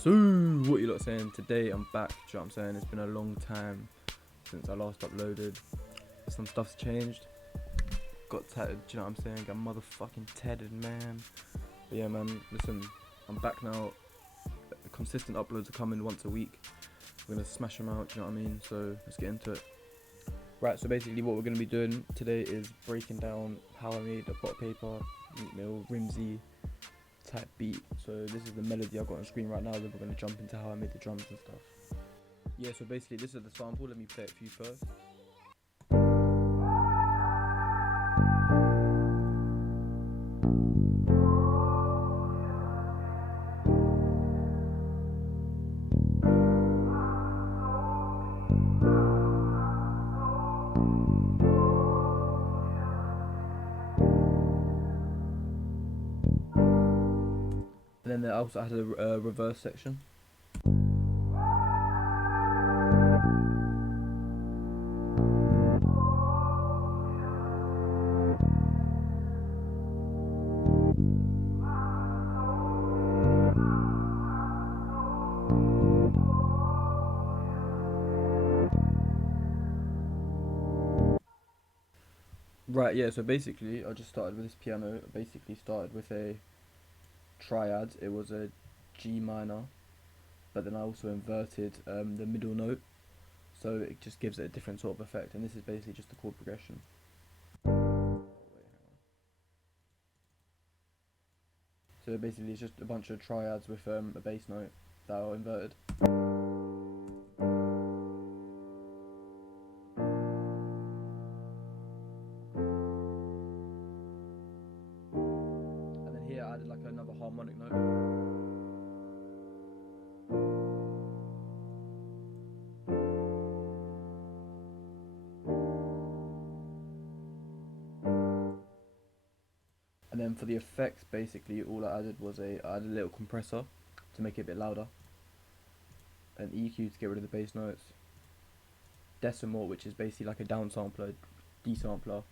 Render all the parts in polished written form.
So, what you lot saying? Today I'm back, do you know what I'm saying? It's been a long time since I last uploaded. Some stuff's changed. Got tatted, do you know what I'm saying? Got motherfucking tatted, man. But yeah, man, listen, I'm back now. Consistent uploads are coming once a week. We're gonna smash them out, do you know what I mean? So, let's get into it. Right, so basically what we're gonna be doing today is breaking down how I made a pot paper, meal, RIMZEE type beat. So this is the melody I've got on screen right now, then we're going to jump into how I made the drums and stuff. Yeah, so basically this is the sample. Let me play it for you first. And then I also had a reverse section. Right, yeah, so basically I just started with this piano. I basically started with a triad. It was a G minor, but then I also inverted the middle note, so it just gives it a different sort of effect. And this is basically just the chord progression. So basically it's just a bunch of triads with a bass note that are inverted. And then here I added like another harmonic note. And then for the effects, basically all I added was I added a little compressor to make it a bit louder, an EQ to get rid of the bass notes, decimal, which is basically like a downsampler, desampler,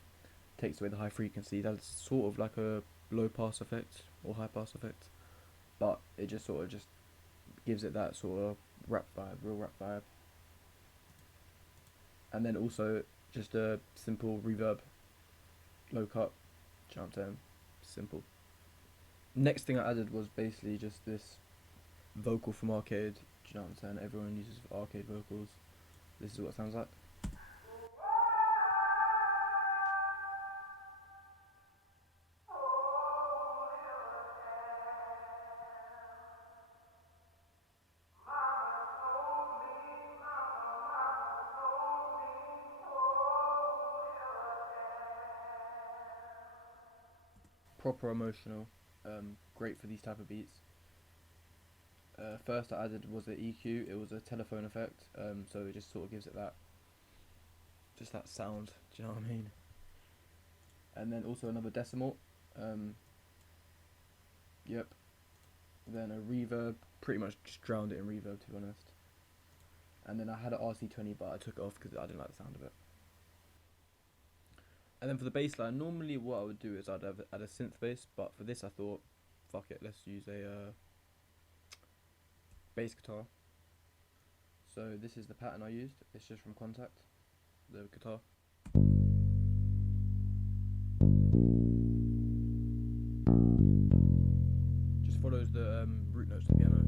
takes away the high frequency. That's sort of like a low pass effect or high pass effect, but it just sort of just gives it that sort of rap vibe, real rap vibe. And then also just a simple reverb, low cut, do you know what I'm saying? Simple. Next thing I added was basically just this vocal from Arcade. Do you know what I'm saying? Everyone uses Arcade vocals. This is what it sounds like. Proper emotional. Great for these type of beats. First I added was the EQ. It was a telephone effect. So it just sort of gives it that, just that sound. Do you know what I mean? And then also another decimal. Yep. Then a reverb. Pretty much just drowned it in reverb, to be honest. And then I had an RC20, but I took it off because I didn't like the sound of it. And then for the bass line, normally what I would do is I'd add a synth bass, but for this I thought, fuck it, let's use a bass guitar. So this is the pattern I used. It's just from Contact, the guitar. Just follows the root notes of the piano.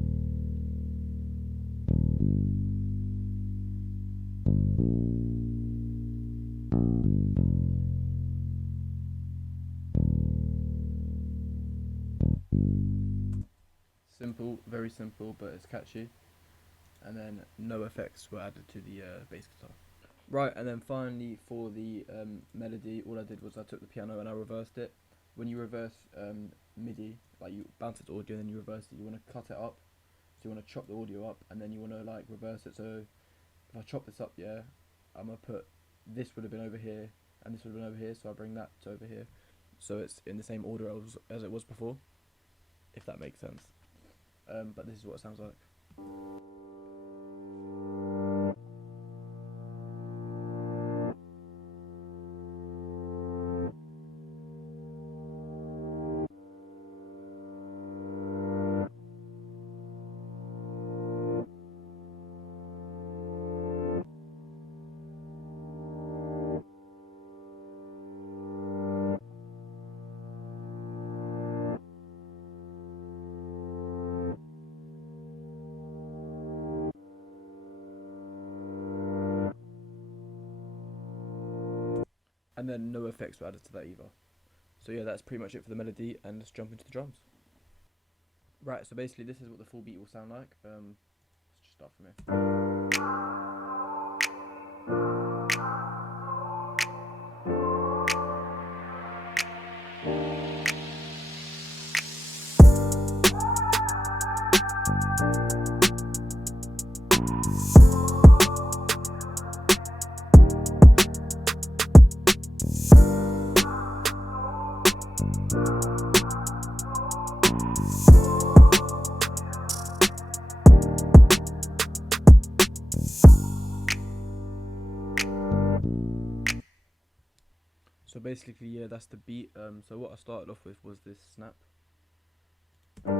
Simple, very simple, but it's catchy. And then no effects were added to the bass guitar. Right, and then finally for the melody, all I did was I took the piano and I reversed it. When you reverse MIDI, like you bounce it to audio and then you reverse it, you want to cut it up. So you want to chop the audio up and then you want to like reverse it. So if I chop this up, yeah, I'm going to put, this would have been over here and this would have been over here, so I bring that to over here. So it's in the same order as it was before, if that makes sense. But this is what it sounds like. and then no effects were added to that either. So yeah, that's pretty much it for the melody, and let's jump into the drums. Right, so basically this is what the full beat will sound like. Let's just start from here. So basically, yeah, that's the beat. So what I started off with was this snap. Do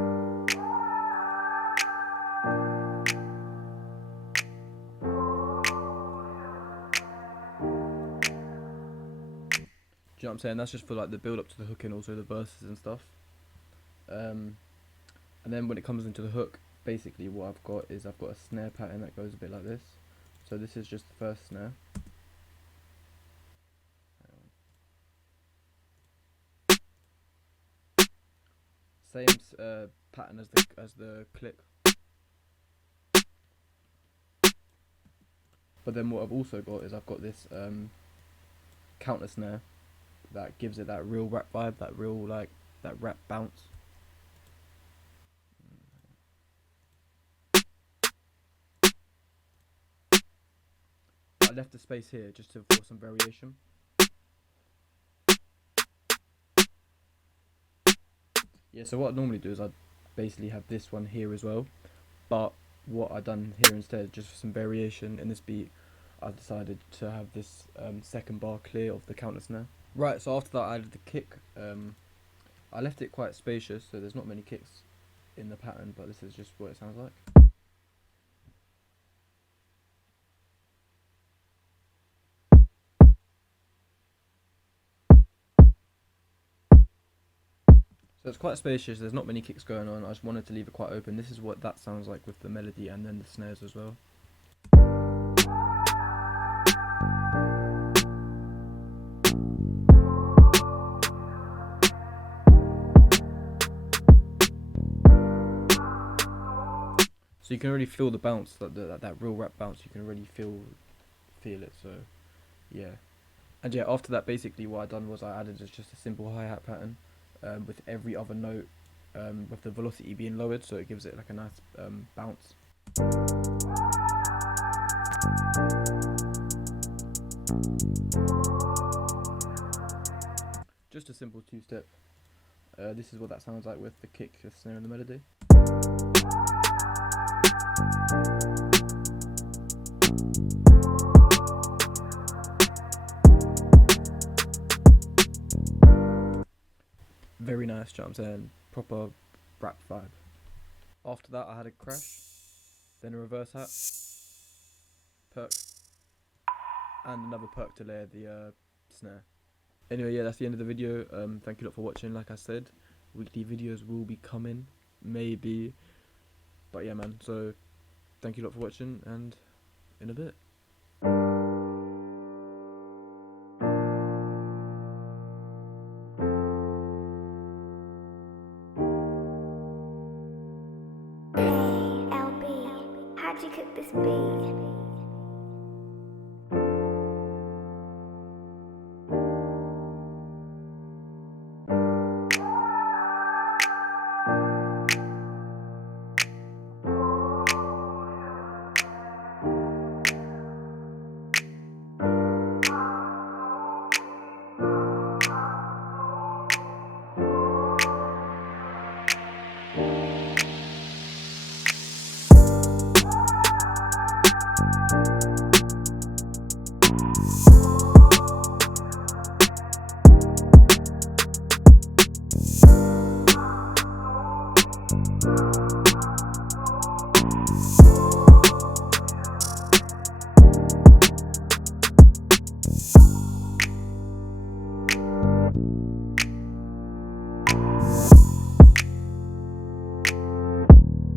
you know what I'm saying? That's just for like the build up to the hook and also the verses and stuff. And then when it comes into the hook, basically what I've got is I've got a snare pattern that goes a bit like this. So this is just the first snare. Same pattern as the click. But then what I've also got is I've got this counter snare that gives it that real rap vibe, that real like that rap bounce. I left the space here just for some variation. Yeah, so what I normally do is I'd basically have this one here as well, but what I done here instead, just for some variation in this beat, I decided to have this second bar clear of the counter snare. Right, so after that I added the kick. I left it quite spacious, so there's not many kicks in the pattern, but this is just what it sounds like. So it's quite spacious, there's not many kicks going on, I just wanted to leave it quite open. This is what that sounds like with the melody and then the snares as well. So you can really feel the bounce, that real rap bounce, you can really feel it, so yeah. And yeah, after that basically what I done was I added just a simple hi-hat pattern with every other note with the velocity being lowered, so it gives it like a nice bounce. Just a simple two-step. This is what that sounds like with the kick, the snare and the melody. Very nice, you know what I'm saying? Proper rap vibe. After that I had a crash, then a reverse hat, perk, and another perk to layer the snare. Anyway, yeah, that's the end of the video. Thank you a lot for watching. Like I said, weekly videos will be coming, maybe. But yeah, man, so thank you a lot for watching, and in a bit. Hey, LB, how'd you cook this beat?